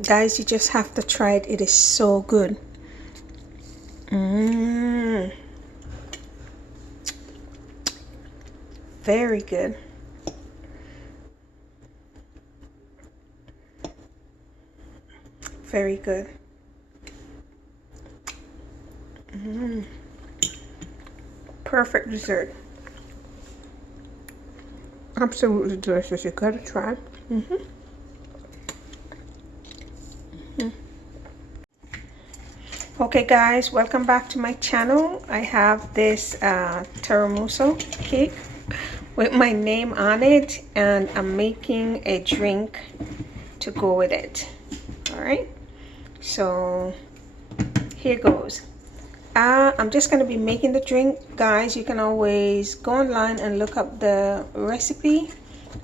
Guys, you just have to try it. It is so good. Very good. Very good. Perfect dessert. Absolutely delicious. You gotta try. Okay guys, welcome back to my channel. I have this tiramisu cake with my name on it, and I'm making a drink to go with it. All right, so here goes. I'm just going to be making the drink. Guys, you can always go online and look up the recipe.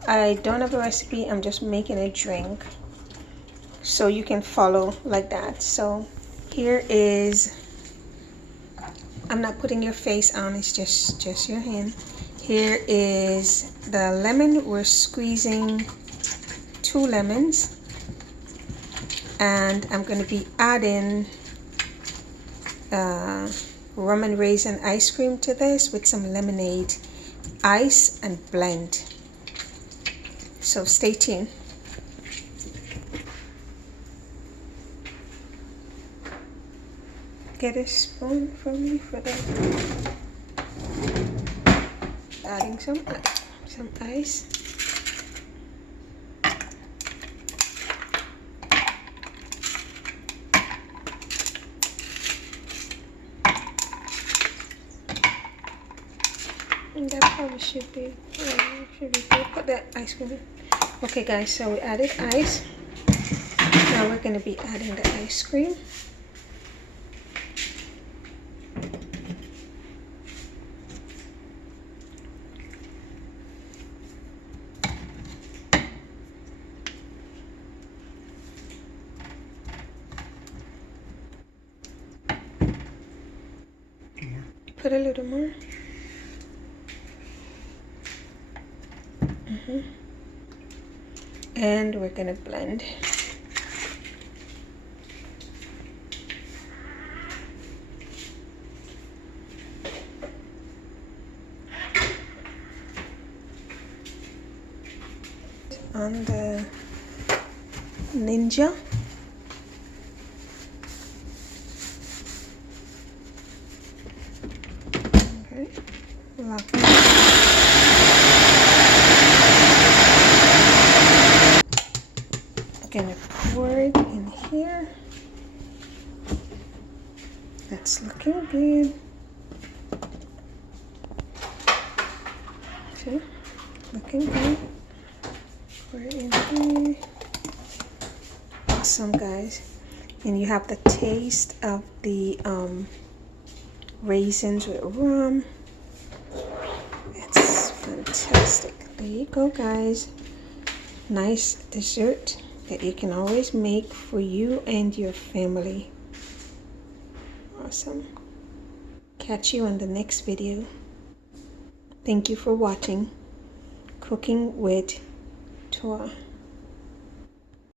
I don't have a recipe. I'm just making a drink so you can follow like that. So here is, I'm not putting your face on, it's just your hand. Here is the lemon. We're squeezing 2 lemons, and I'm going to be adding rum and raisin ice cream to this with some lemonade, ice, and blend. So stay tuned. Get a spoon for me for the adding some ice. And that probably should be good. Put that ice cream in. Okay guys, so we added ice. Now we're going to be adding the ice cream. Put a little more. And we're gonna blend. On the Ninja. Okay. Lock it. Gonna pour it in here. That's looking good. See? Looking good. Pour it in here. Awesome, guys. And you have the taste of the raisins with rum. It's fantastic. There you go, guys. Nice dessert that you can always make for you and your family. Awesome. Catch you on the next video. Thank you for watching Cooking with Toa.